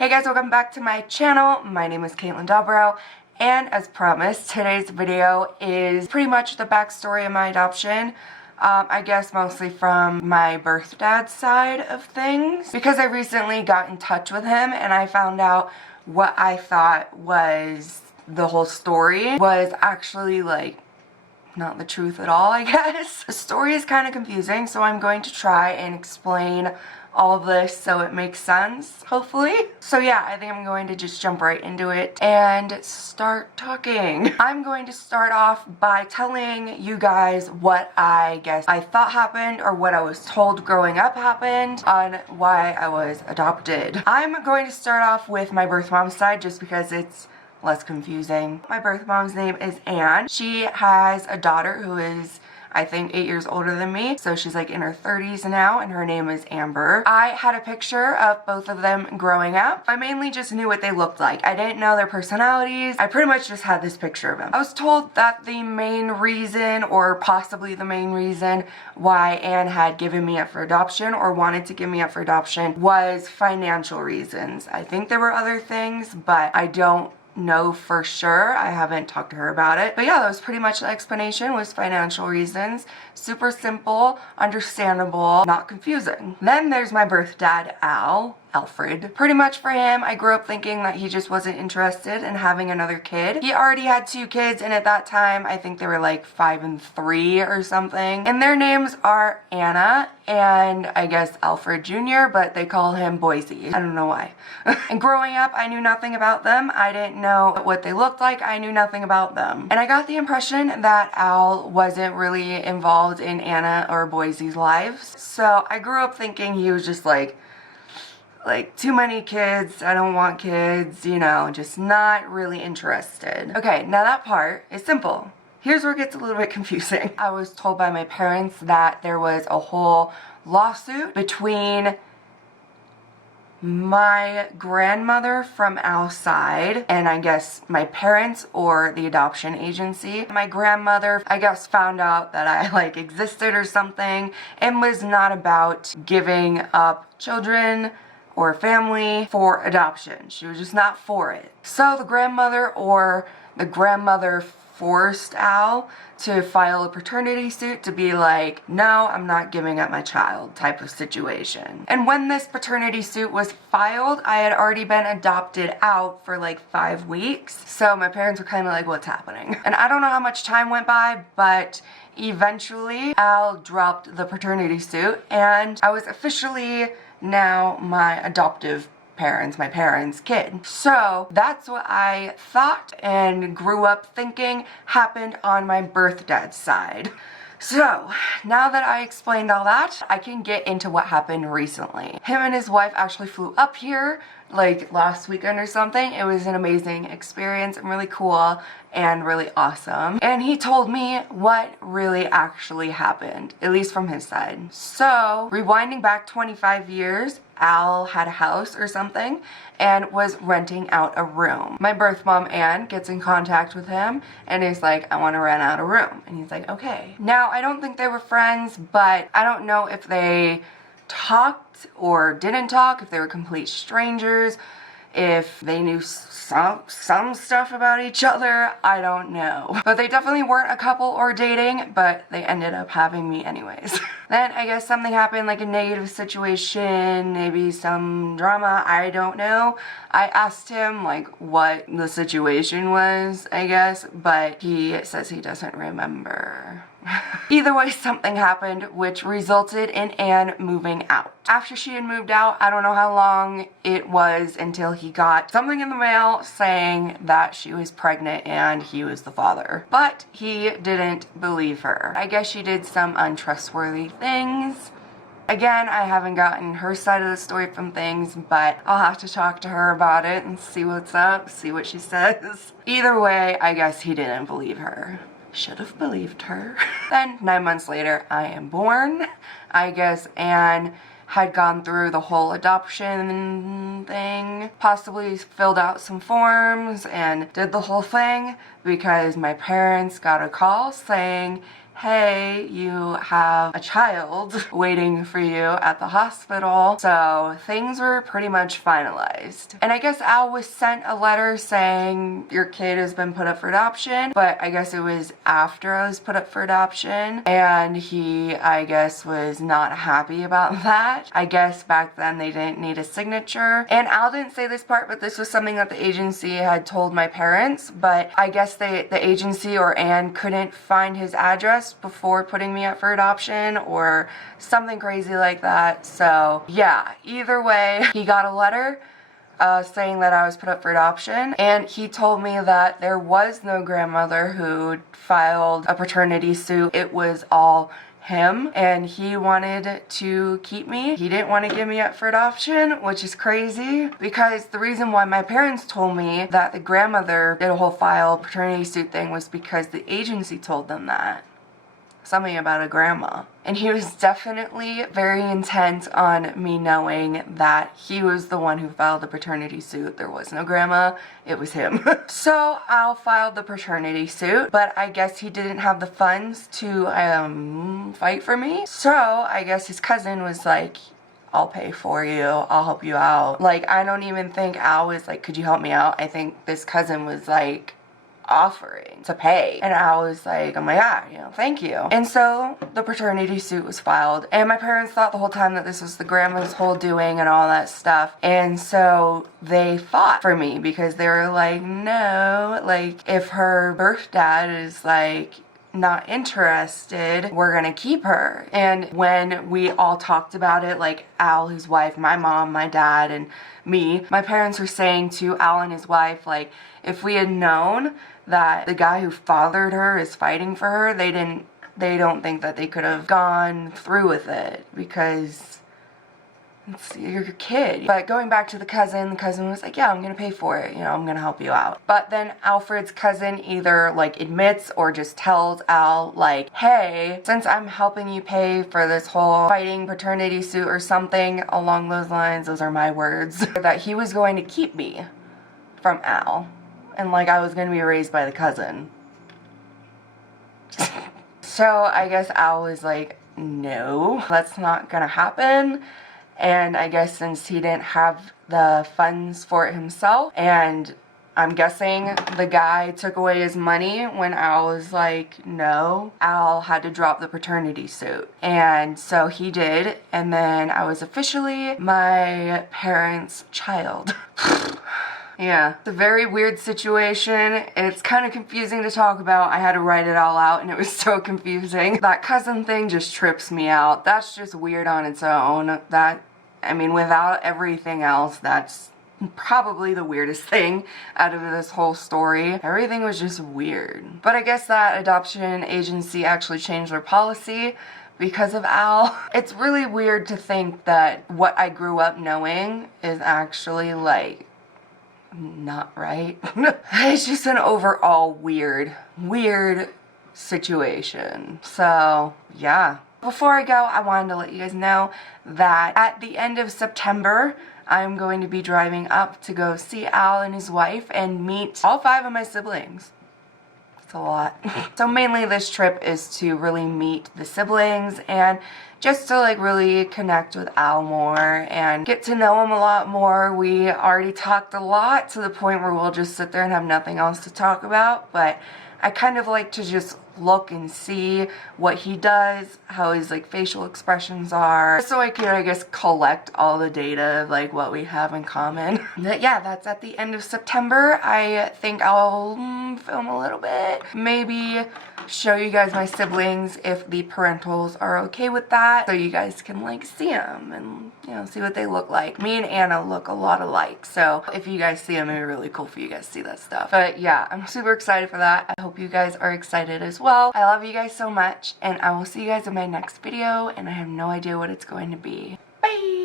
Hey guys, welcome back to my channel. My name is Kaitlyn Dobrow, and as promised, today's video is pretty much the backstory of my adoption. I guess mostly from my birth dad's side of things, because I recently got in touch with him and I found out what I thought was the whole story was actually like not the truth at all, I guess. The story is kind of confusing, so I'm going to try and explain all of this so it makes sense, hopefully. So yeah, I think I'm going to just jump right into it and start talking. I'm going to start off by telling you guys what I guess I thought happened, or what I was told growing up happened, on why I was adopted. I'm going to start off with my birth mom's side just because it's less confusing. My birth mom's name is Anne. She has a daughter who is, I think, 8 years older than me, so she's like in her 30s now, and her name is Amber. I had a picture of both of them growing up. I mainly just knew what they looked like. I didn't know their personalities. I pretty much just had this picture of them. I was told that the main reason, or possibly the main reason, why Anne had given me up for adoption, or wanted to give me up for adoption, was financial reasons. I think there were other things, but I don't know for sure. I haven't talked to her about it. But yeah, that was pretty much the explanation, was financial reasons. Super simple, understandable, not confusing. Then there's my birth dad, Alfred. Pretty much for him, I grew up thinking that he just wasn't interested in having another kid. He already had 2 kids, and at that time, I think they were like 5 and 3 or something. And their names are Anna and I guess Alfred Jr., but they call him Boise. I don't know why. And growing up, I knew nothing about them. I didn't know what they looked like. I knew nothing about them. And I got the impression that Al wasn't really involved in Anna or Boise's lives. So I grew up thinking he was just like too many kids, I don't want kids, you know, just not really interested. Okay, now that part is simple. Here's where it gets a little bit confusing. I was told by my parents that there was a whole lawsuit between my grandmother from Al's side and I guess my parents or the adoption agency. My grandmother, I guess, found out that I existed or something and was not about giving up children or family for adoption. She was just not for it. So the grandmother forced Al to file a paternity suit to be like, no, I'm not giving up my child type of situation. And when this paternity suit was filed, I had already been adopted out for like 5 weeks. So my parents were kind of like, what's happening? And I don't know how much time went by, but eventually Al dropped the paternity suit and I was officially now my adoptive my parents' kid. So that's what I thought and grew up thinking happened on my birth dad's side. So now that I explained all that, I can get into what happened recently. Him and his wife actually flew up here like last weekend or something. It was an amazing experience and really cool and really awesome. And he told me what really actually happened, at least from his side. So rewinding back 25 years, Al had a house or something and was renting out a room. My birth mom, Anne, gets in contact with him and is like, I want to rent out a room. And he's like, okay. Now, I don't think they were friends, but I don't know if they talked or didn't talk, if they were complete strangers, if they knew some stuff about each other, I don't know. But they definitely weren't a couple or dating, but they ended up having me anyways. Then I guess something happened, like a negative situation, maybe some drama, I don't know. I asked him like what the situation was, I guess, but he says he doesn't remember. Either way, something happened which resulted in Anne moving out. After she had moved out, I don't know how long it was until he got something in the mail saying that she was pregnant and he was the father. But he didn't believe her. I guess she did some untrustworthy things. Again, I haven't gotten her side of the story from things, but I'll have to talk to her about it and see what's up, see what she says. Either way, I guess he didn't believe her. Should have believed her. Then 9 months later, I am born. I guess Anne had gone through the whole adoption thing, possibly filled out some forms and did the whole thing because my parents got a call saying, hey, you have a child waiting for you at the hospital. So things were pretty much finalized. And I guess Al was sent a letter saying your kid has been put up for adoption, but I guess it was after I was put up for adoption, and he, I guess, was not happy about that. I guess back then they didn't need a signature. And Al didn't say this part, but this was something that the agency had told my parents, but I guess the agency or Anne couldn't find his address before putting me up for adoption or something crazy like that. So yeah, either way, he got a letter saying that I was put up for adoption, and he told me that there was no grandmother who filed a paternity suit. It was all him, and he wanted to keep me. He didn't want to give me up for adoption, which is crazy, because the reason why my parents told me that the grandmother did a whole file paternity suit thing was because the agency told them that. Something about a grandma. And he was definitely very intent on me knowing that he was the one who filed the paternity suit. There was no grandma, it was him. So Al filed the paternity suit, but I guess he didn't have the funds to fight for me. So I guess his cousin was like, I'll pay for you, I'll help you out. Like, I don't even think Al was like, could you help me out? I think this cousin was like, offering to pay, and I was like, oh my god, you know, thank you. And so the paternity suit was filed, and my parents thought the whole time that this was the grandma's whole doing and all that stuff, and so they fought for me because they were like, no, like, if her birth dad is like not interested, we're gonna keep her. And when we all talked about it, like Al, his wife, my mom, my dad, and me, my parents were saying to Al and his wife, like, if we had known that the guy who fathered her is fighting for her, they don't think that they could have gone through with it, because it's your kid. But going back to the cousin was like, yeah, I'm gonna pay for it, you know, I'm gonna help you out. But then Alfred's cousin either like admits or just tells Al like, hey, since I'm helping you pay for this whole fighting paternity suit or something along those lines, those are my words, that he was going to keep me from Al. And like I was gonna be raised by the cousin. So I guess Al was like, no, that's not gonna happen. And I guess since he didn't have the funds for it himself, and I'm guessing the guy took away his money when Al was like, no, Al had to drop the paternity suit. And so he did, and then I was officially my parents' child. Yeah, it's a very weird situation. It's kind of confusing to talk about. I had to write it all out and it was so confusing. That cousin thing just trips me out. That's just weird on its own. That, I mean, without everything else, that's probably the weirdest thing out of this whole story. Everything was just weird. But I guess that adoption agency actually changed their policy because of Al. It's really weird to think that what I grew up knowing is actually like not right. It's just an overall weird situation. So yeah. Before I go, I wanted to let you guys know that at the end of September, I'm going to be driving up to go see Al and his wife and meet all 5 of my siblings. It's a lot. So mainly this trip is to really meet the siblings and just to like really connect with Al more and get to know him a lot more. We already talked a lot to the point where we'll just sit there and have nothing else to talk about, but I kind of like to just look and see what he does, how his like facial expressions are, so I can, I guess, collect all the data of like what we have in common. But yeah, that's at the end of September. I think I'll film a little bit, maybe show you guys my siblings if the parentals are okay with that, so you guys can like see them and, you know, see what they look like. Me and Anna look a lot alike, so if you guys see them, it'd be really cool for you guys to see that stuff. But yeah, I'm super excited for that. I hope you guys are excited as well. I love you guys so much, and I will see you guys in my next video, and I have no idea what it's going to be. Bye!